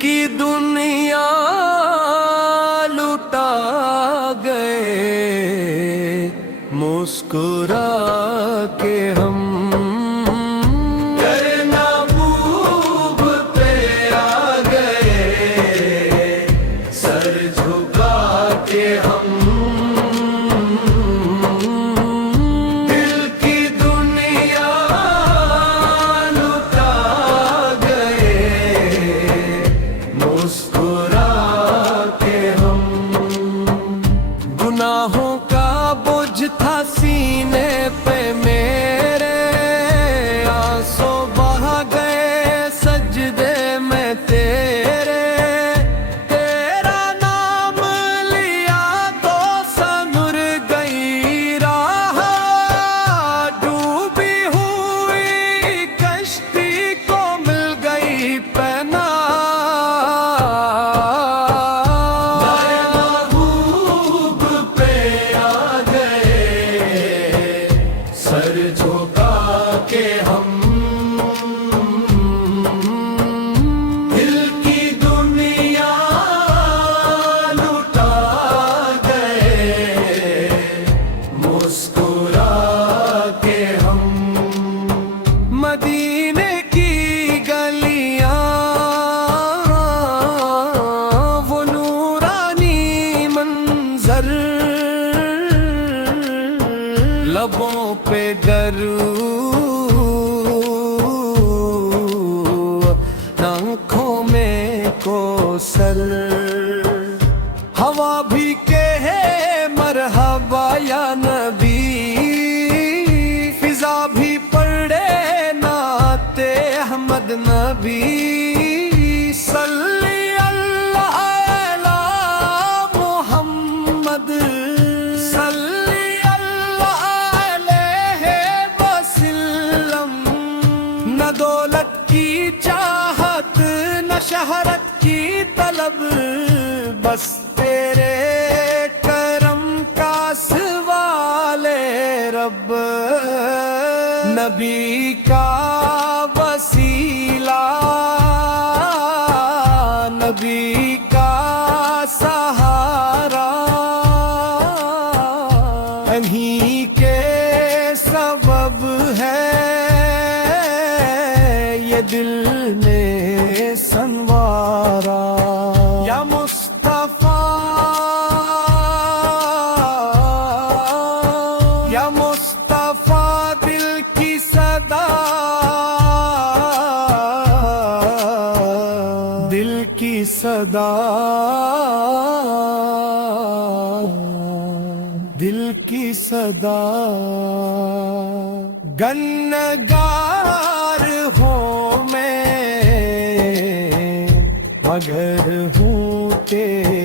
की दुनिया लुटा गए मुस्कुरा के हम। करना खूब पे आ गए सर झुका के हम। दिल की दुनिया लुटा गए मुस्कुरा के हम। गुनाहों का बोझ था सीने पे मेरे, आंसू बहा गए सजदे में तेरे। तेरा नाम लिया तो सनुर गई राह, डूबी हुई कश्ती को मिल गई पनाह। महबूब पे आ गए सर झुका के हम। दिल की दुनिया लुटा गए मुस्कुरा के हम। मदीने की गलियां वो नूरानी मंजर, लबों पे गरूर आँखों में कोसर। हवा भी कहे मरहबा या नबी, फिजा भी पढ़े नाते अहमद नबी। सल्ली अल्लाह अला मुहम्मद, सल्ली अल्लाह अलैहि वसल्लम। न दौलत की चाहत न शहरत की तलब, बस तेरे करम का सवाले रब। नबी का वसीला, नबी का सहारा, इन्हीं के सबब है ये दिल ने संवारा। या मुस्तफा, या मुस्तफा दिल की सदा, दिल की सदा, दिल की सदा। गन्नगार हूँ मैं मगर हूँ तेरा।